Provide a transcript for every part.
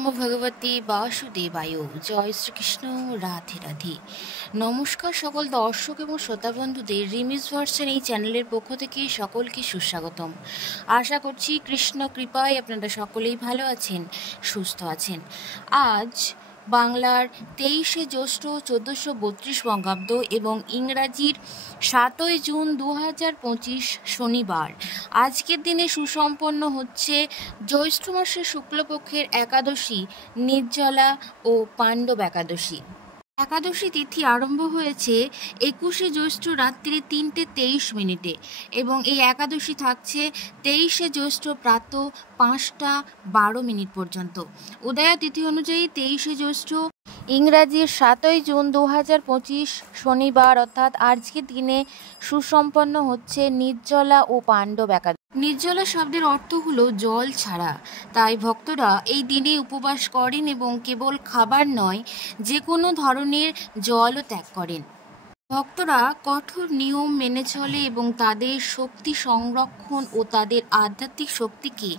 নমো ভগবতে বাসুদেবায়। জয় শ্রীকৃষ্ণ। রাধে রাধে। নমস্কার সকল দর্শক এবং শ্রোতা বন্ধুদের রিমিস ভার্সন এই চ্যানেলের পক্ষ থেকে সকলকে সুস্বাগতম। আশা করছি কৃষ্ণ কৃপায় আপনারা সকলেই ভালো আছেন, সুস্থ আছেন। আজ বাংলার 23শে জ্যৈষ্ঠ 1432 বঙ্গাব্দ এবং ইংরাজির 7ই জুন 2025 শনিবার। আজকের দিনে সুসম্পন্ন হচ্ছে জ্যৈষ্ঠ মাসের শুক্লপক্ষের একাদশী নির্জলা ও পাণ্ডব একাদশী। একাদশী তিথি আরম্ভ হয়েছে 21শে জ্যৈষ্ঠ রাত্রি 3:23 এবং এই একাদশী থাকছে 23শে জ্যৈষ্ঠ প্রাত 5:12 পর্যন্ত। উদয়া তিথি অনুযায়ী 23শে জ্যৈষ্ঠ ইংরাজির 7ই জুন 2025 শনিবার অর্থাৎ আজকের দিনে সুসম্পন্ন হচ্ছে নির্জলা ও পাণ্ডব একাদশী। নির্জলা শব্দের অর্থ হলো জল ছাড়া, তাই ভক্তরা এই দিনে উপবাস করেন এবং কেবল খাবার নয়, যে কোনো ধরনের জলও ত্যাগ করেন। ভক্তরা কঠোর নিয়ম মেনে চলে এবং তাদের শক্তি সংরক্ষণ ও তাদের আধ্যাত্মিক শক্তিকে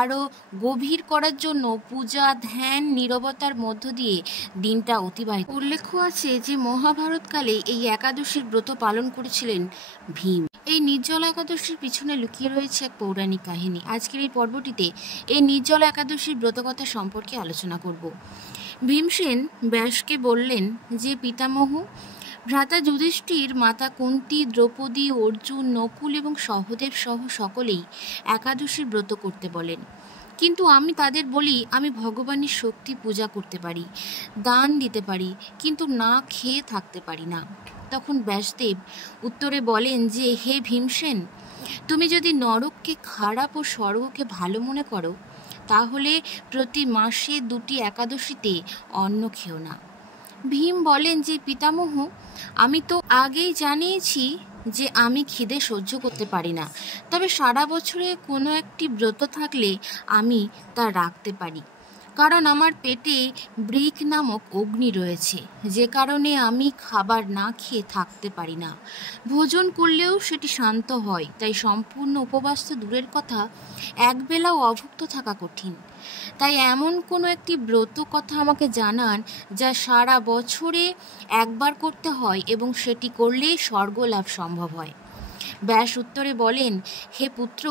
আরও গভীর করার জন্য পূজা, ধ্যান, নীরবতার মধ্য দিয়ে দিনটা অতিবাহিত। উল্লেখ্য আছে যে মহাভারতকালে এই একাদশীর ব্রত পালন করেছিলেন ভীম। এই নির্জলা একাদশীর পিছনে লুকিয়ে রয়েছে এক পৌরাণিক কাহিনী। আজকের এই পর্বটিতে এই নির্জলা একাদশীর ব্রতকথা সম্পর্কে আলোচনা করব। ভীমসেন ব্যাসকে বললেন যে পিতামহ, ভ্রাতা যুধিষ্ঠির, মাতা কুন্তী, দ্রৌপদী, অর্জুন, নকুল এবং সহদেব সহ সকলেই একাদশীর ব্রত করতে বলেন, কিন্তু আমি তাদের বলি আমি ভগবানের শক্তি পূজা করতে পারি, দান দিতে পারি, কিন্তু না খেয়ে থাকতে পারি না। তখন ব্যাসদেব উত্তরে বলেন যে হে ভীমসেন, তুমি যদি নরককে খারাপ ও স্বর্গকে ভালো মনে করো, তাহলে প্রতি মাসে 2টি একাদশীতে অন্ন খেও না। ভীম বলেন যে পিতামহ, আমি তো আগেই জানিয়েছি যে আমি খিদে সহ্য করতে পারি না, তবে সারা বছরে কোনো একটি ব্রত থাকলে আমি তা রাখতে পারি, কারণ আমার পেটে বৃক নামক অগ্নি রয়েছে, যে কারণে আমি খাবার না খেয়ে থাকতে পারি না। ভোজন করলেও সেটি শান্ত হয়, তাই সম্পূর্ণ উপবাস তো দূরের কথা, একবেলাও অভুক্ত থাকা কঠিন। তাই এমন কোনো একটি ব্রত কথা আমাকে জানান যা সারা বছরে একবার করতে হয় এবং সেটি করলেই স্বর্গলাভ সম্ভব হয়। ব্যাস উত্তরে বলেন, হে পুত্র,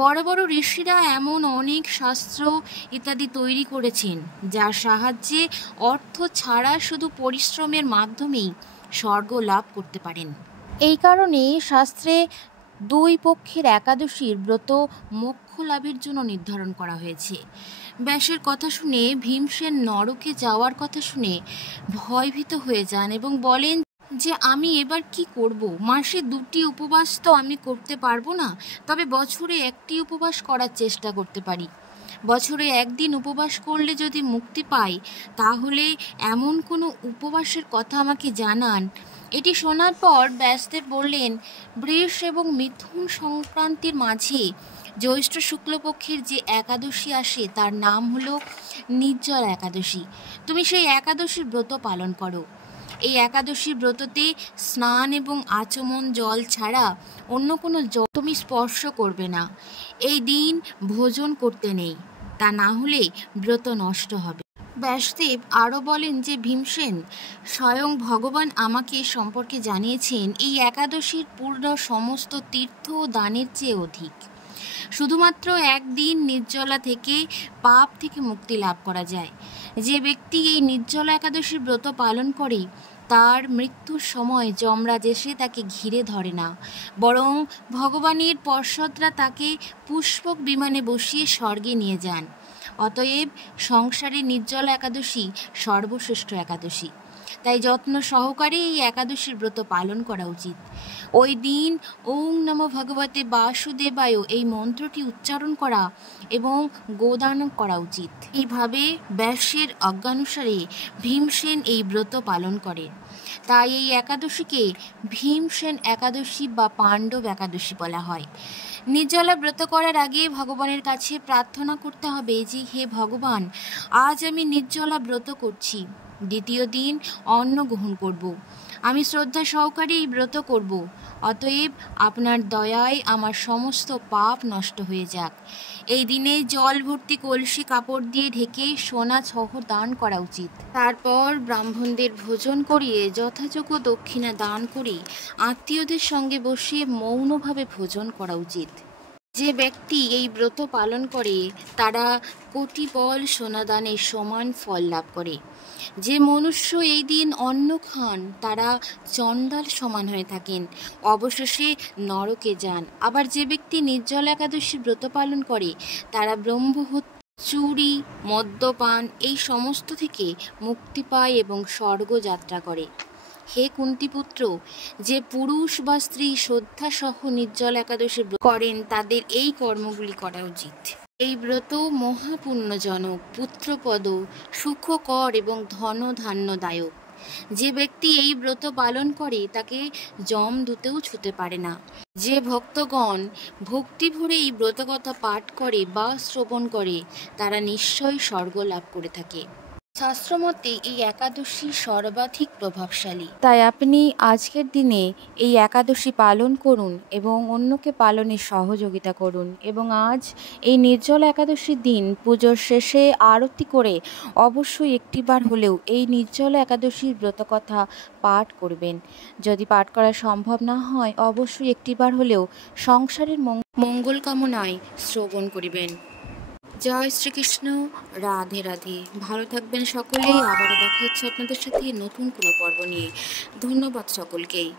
বড় বড় ঋষিরা এমন অনেক শাস্ত্র ইত্যাদি তৈরি করেছেন যার সাহায্যে অর্থ ছাড়া শুধু পরিশ্রমের মাধ্যমেই স্বর্গ লাভ করতে পারেন। এই কারণে শাস্ত্রে 2 পক্ষের একাদশীর ব্রত মোক্ষ লাভের জন্য নির্ধারণ করা হয়েছে। ব্যাসের কথা শুনে ভীমসেন নরকে যাওয়ার কথা শুনে ভয়ভীত হয়ে যান এবং বলেন যে আমি এবার কি করব? মাসে 2টি উপবাস তো আমি করতে পারবো না, তবে বছরে একটি উপবাস করার চেষ্টা করতে পারি। বছরে একদিন উপবাস করলে যদি মুক্তি পাই, তাহলে এমন কোনো উপবাসের কথা আমাকে জানান। এটি শোনার পর ব্যাসদেব বললেন, বৃষ এবং মিথুন সংক্রান্তির মাঝে জ্যৈষ্ঠ শুক্লপক্ষের যে একাদশী আসে তার নাম হলো নির্জলা একাদশী। তুমি সেই একাদশীর ব্রত পালন করো। এই একাদশীর ব্রততে স্নান এবং আচমন জল ছাড়া অন্য কোনো জল তুমি স্পর্শ করবে না। এই দিন ভোজন করতে নেই, তা না হলে ব্রত নষ্ট হবে। ব্যাসদেব আরও বলেন যে ভীমসেন, স্বয়ং ভগবান আমাকে সম্পর্কে জানিয়েছেন এই একাদশীর পূর্ণ সমস্ত তীর্থ ও দানের চেয়ে অধিক। শুধুমাত্র একদিন নির্জলা থেকে পাপ থেকে মুক্তি লাভ করা যায়। যে ব্যক্তি এই নির্জলা একাদশীর ব্রত পালন করে তার মৃত্যুর সময় যমরাজ এসে তাকে ঘিরে ধরে না, বরং ভগবানের পার্ষদরা তাকে পুষ্পক বিমানে বসিয়ে স্বর্গে নিয়ে যান। অতএব সংসারে নির্জলা একাদশী সর্বশ্রেষ্ঠ একাদশী, তাই যত্ন সহকারে এই একাদশীর ব্রত পালন করা উচিত। ওই দিন ওং নমো ভগবতে বাসুদেবায় এই মন্ত্রটি উচ্চারণ করা এবং গোদান করা উচিত। এইভাবে ব্যাসের আজ্ঞানুসারে ভীমসেন এই ব্রত পালন করেন। তাই এই একাদশীকে ভীমসেন একাদশী বা পাণ্ডব একাদশী বলা হয়। নির্জলা ব্রত করার আগে ভগবানের কাছে প্রার্থনা করতে হবে যে হে ভগবান, আজ আমি নির্জলা ব্রত করছি, দ্বিতীয় দিন অন্ন গ্রহণ করব। আমি শ্রদ্ধা সহকারে এই ব্রত করব। অতএব আপনার দয়ায় আমার সমস্ত পাপ নষ্ট হয়ে যাক। এই দিনে জল ভর্তি কলসি কাপড় দিয়ে ঢেকে সোনা সহ দান করা উচিত। তারপর ব্রাহ্মণদের ভোজন করিয়ে যথাযোগ্য দক্ষিণা দান করে আত্মীয়দের সঙ্গে বসিয়ে মৌনভাবে ভোজন করা উচিত। যে ব্যক্তি এই ব্রত পালন করে তারা কোটিবল সোনাদানের সমান ফল লাভ করে। যে মনুষ্য এই দিন অন্ন খান তারা চণ্ডাল সমান হয়ে থাকেন, অবশেষে নরকে যান। আবার যে ব্যক্তি নির্জল একাদশী ব্রত পালন করে তারা ব্রহ্মহত্যা, চুরি, মদ্যপান এই সমস্ত থেকে মুক্তি পায় এবং স্বর্গ যাত্রা করে। হে কুন্তিপুত্র, যে পুরুষ বা স্ত্রী শ্রদ্ধা সহ নির্জল একাদশী করেন তাদের এই কর্মগুলি করা উচিত। এই ব্রত মহাপুণ্যজনক, পুত্রপদ, সুখকর এবং ধন ধান্যদায়ক। যে ব্যক্তি এই ব্রত পালন করে তাকে যমদূতেও ছুঁতে পারে না। যে ভক্তগণ ভক্তি ভরে এই ব্রতকথা পাঠ করে বা শ্রবণ করে তারা নিশ্চয়ই স্বর্গ লাভ করে থাকে। শাস্ত্রমতে এই একাদশী সর্বাধিক প্রভাবশালী, তাই আপনি আজকের দিনে এই একাদশী পালন করুন এবং অন্যকে পালনে সহযোগিতা করুন। এবং আজ এই নির্জল একাদশীর দিন পুজোর শেষে আরতি করে অবশ্যই একটিবার হলেও এই নির্জল একাদশীর ব্রতকথা পাঠ করবেন। যদি পাঠ করা সম্ভব না হয় অবশ্যই একটিবার হলেও সংসারের মঙ্গল কামনায় শ্রবণ করিবেন। জয় শ্রীকৃষ্ণ। রাধে রাধে। ভালো থাকবেন সকলেই। আবারও দেখা হচ্ছে আপনাদের সাথে নতুন কোনো পর্ব নিয়ে। ধন্যবাদ সকলকেই।